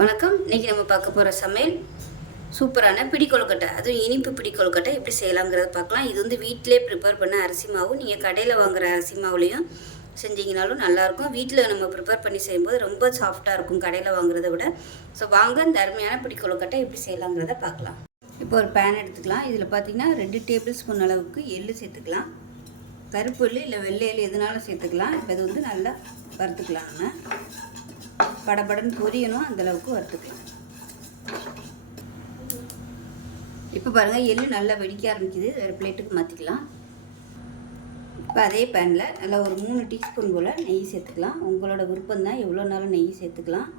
வணக்கம். இன்றைக்கி நம்ம பார்க்க போகிற சமையல் சூப்பரான பிடி கொழுக்கட்டை. அதுவும் இனிப்பு பிடி கொழுக்கட்டை. எப்படி செய்யலாங்கிறத பார்க்கலாம். இது வந்து வீட்டிலே ப்ரிப்பேர் பண்ண அரிசி மாவு. நீங்கள் கடையில் வாங்குற அரிசி மாவுலேயும் செஞ்சீங்கனாலும் நல்லாயிருக்கும். வீட்டில் நம்ம ப்ரிப்பேர் பண்ணி செய்யும்போது ரொம்ப சாஃப்டாக இருக்கும் கடையில் வாங்குறத விட. ஸோ வாங்க இந்த அருமையான பிடி கொழுக்கட்டை எப்படி செய்யலாங்கிறத பார்க்கலாம். இப்போ ஒரு பேன் எடுத்துக்கலாம். இதில் பார்த்தீங்கன்னா ரெண்டு டேபிள் ஸ்பூன் அளவுக்கு எள்ளு சேர்த்துக்கலாம். கருப்பு எள்ளு இல்லை வெள்ளை எள்ளு எதுனாலும் சேர்த்துக்கலாம். இப்போ இது வந்து நல்லா வறுத்துக்கலாம் நம்ம. படபடன்னு பொரியணும் அந்தளவுக்கு வறுத்துக்கலாம். இப்போ பாருங்கள் எள்ளு நல்லா வெடிக்க ஆரம்பிக்குது. வேறு பிளேட்டுக்கு மாற்றிக்கலாம் இப்போ அதே பேனில் நல்லா ஒரு மூணு டீஸ்பூன் போல் நெய் சேர்த்துக்கலாம். உங்களோட விருப்பம் தான் எவ்வளோ நாளும் நெய் சேர்த்துக்கலாம்.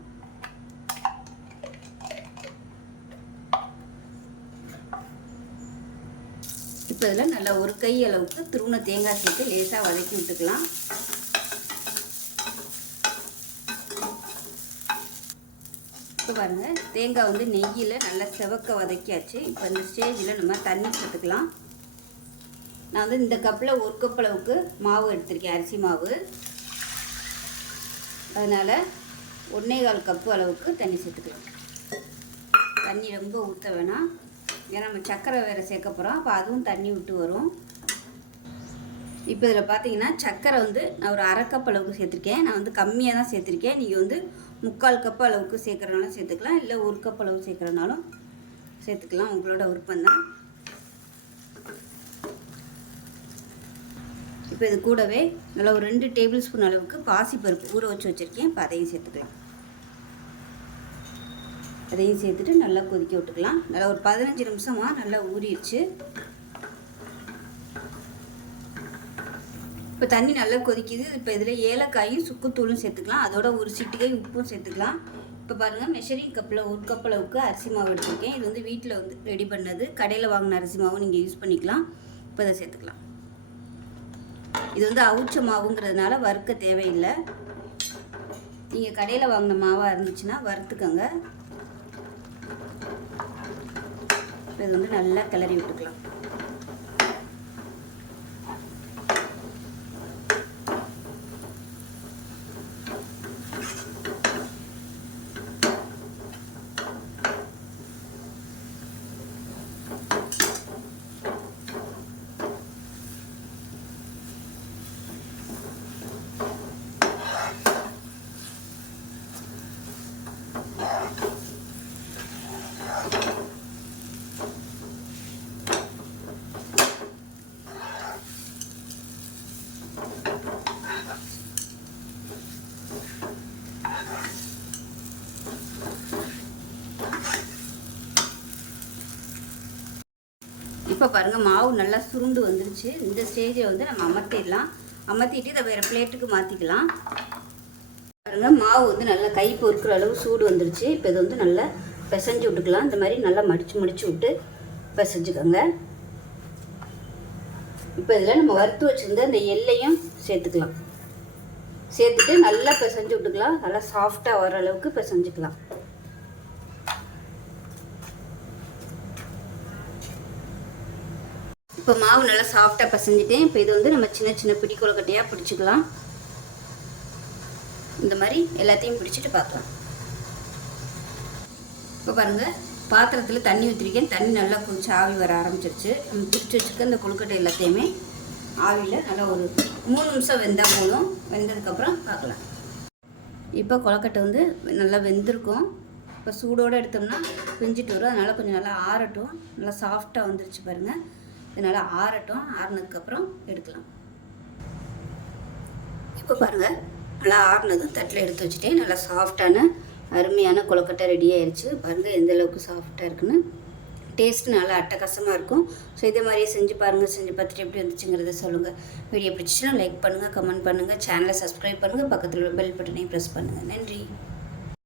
இப்போ இதில் நல்லா ஒரு கை அளவுக்கு திருவுண தேங்காய் சேர்த்து லேசாக வதக்கி விட்டுக்கலாம். இப்போ பாருங்கள் தேங்காய் வந்து நெய்யில் நல்லா செவக்க வதக்கியாச்சு. இப்போ இந்த ஸ்டேஜில் நம்ம தண்ணி சேர்த்துக்கலாம். நான் வந்து இந்த கப்பில் ஒரு கப் அளவுக்கு மாவு எடுத்திருக்கேன் அரிசி மாவு. அதனால் ஒன்றே கால் கப்பு அளவுக்கு தண்ணி சேர்த்துக்கலாம். தண்ணி ரொம்ப ஊற்ற வேணாம். ஏன்னா நம்ம சர்க்கரை வேறு சேர்க்க போகிறோம் அப்போ அதுவும் தண்ணி விட்டு வரும். இப்போ இதில் பார்த்தீங்கன்னா சர்க்கரை வந்து நான் ஒரு அரை கப் அளவுக்கு சேர்த்துருக்கேன். நான் வந்து கம்மியாக தான் சேர்த்துருக்கேன். நீங்கள் வந்து முக்கால் கப் அளவுக்கு சேர்க்குறனாலும் சேர்த்துக்கலாம். இல்லை ஒரு கப் அளவு சேர்க்குறனாலும் சேர்த்துக்கலாம். உங்களோட விருப்பம்தான் இப்போ இது கூடவே நல்லா ஒரு ரெண்டு டேபிள் ஸ்பூன் அளவுக்கு பாசிப்பருப்பு ஊற வச்சு வச்சுருக்கேன். இப்போ அதையும் சேர்த்துக்கலாம். அதையும் சேர்த்துட்டு நல்லா கொதிக்க விட்டுக்கலாம். நல்லா ஒரு பதினஞ்சு நிமிஷமாக நல்லா ஊறிடுச்சு. இப்போ தண்ணி நல்லா கொதிக்குது. இப்போ இதில் ஏலக்காயும் சுக்குத்தூளும் சேர்த்துக்கலாம். அதோட ஒரு சிட்டிகை உப்பும் சேர்த்துக்கலாம். இப்போ பாருங்கள் மெஷரிங் கப்பில் ஒரு கப் அளவுக்கு அரிசி மாவு எடுத்துருக்கேன். இது வந்து வீட்டில் வந்து ரெடி பண்ணது. கடையில் வாங்கின அரிசி மாவும் நீங்கள் யூஸ் பண்ணிக்கலாம். இப்போ இதை சேர்த்துக்கலாம். இது வந்து அவுச்ச மாவுங்கிறதுனால வறுக்க தேவையில்லை. நீங்கள் கடையில் வாங்கின மாவாக இருந்துச்சுன்னா வறுத்துக்கோங்க. இப்போ இது வந்து நல்லா கிளறி விட்டுக்கலாம். இப்போ பாருங்கள் மாவு நல்லா சுருண்டு வந்துருச்சு. இந்த ஸ்டேஜை வந்து நம்ம அமர்த்திடலாம். அமர்த்திட்டு இதை வேறு பிளேட்டுக்கு மாற்றிக்கலாம் பாருங்கள் மாவு வந்து நல்லா கை பொறுக்கிற அளவு சூடு வந்துருச்சு. இப்போ இதை வந்து நல்லா பிசைஞ்சு விட்டுக்கலாம். இந்த மாதிரி நல்லா மடித்து முடிச்சு விட்டு பிசைஞ்சுக்கோங்க. இப்போ இதில் நம்ம வறுத்து வச்சுருந்த இந்த எல்லையும் சேர்த்துக்கலாம். சேர்த்துட்டு நல்லா பிசைஞ்சு விட்டுக்கலாம். நல்லா சாஃப்டாக வர அளவுக்கு பிசைஞ்சுக்கலாம். இப்போ மாவு நல்லா சாஃப்டாக பசஞ்சிட்டேன். இப்போ இது வந்து நம்ம சின்ன சின்ன பிடி கொழுக்கட்டையாக பிடிச்சிக்கலாம். இந்த மாதிரி எல்லாத்தையும் பிடிச்சிட்டு பார்க்கலாம். இப்போ பாருங்கள் பாத்திரத்தில் தண்ணி ஊற்றிருக்கேன் தண்ணி நல்லா கொஞ்சம் ஆவி வர ஆரம்பிச்சிருச்சு. நம்ம பிடிச்சி வச்சுக்க இந்த கொழுக்கட்டை எல்லாத்தையுமே ஆவியில் நல்லா ஒரு மூணு நிமிஷம் வெந்தால் போதும். வெந்ததுக்கப்புறம் பார்க்கலாம். இப்போ கொழுக்கட்டை வந்து நல்லா வெந்திருக்கும். இப்போ சூடோடு எடுத்தோம்னா பிஞ்சிட்டு வரும். அதனால் கொஞ்சம் நல்லா ஆறட்டும். நல்லா சாஃப்டாக வந்துருச்சு பாருங்கள் இதனால் ஆறட்டும் ஆறுனதுக்கப்புறம் எடுக்கலாம். இப்போ பாருங்கள் நல்லா ஆறுனதும் தட்டில் எடுத்து வச்சுட்டு நல்லா சாஃப்டான அருமையான கொழுக்கட்டை ரெடி ஆயிடுச்சு பாருங்கள் எந்த அளவுக்கு சாஃப்டாக இருக்குன்னு. டேஸ்ட் நல்லா அட்டகாசமாக இருக்கும். ஸோ இதே மாதிரியே செஞ்சு பாருங்கள் செஞ்சு பார்த்துட்டு எப்படி வந்துச்சுங்கிறத சொல்லுங்கள் வீடியோ பிடிச்சிச்சுன்னா லைக் பண்ணுங்கள் கமெண்ட் பண்ணுங்கள் சேனலை சப்ஸ்கிரைப் பண்ணுங்கள் பக்கத்தில் உள்ள பெல் பட்டனையும் ப்ரெஸ் பண்ணுங்கள் நன்றி.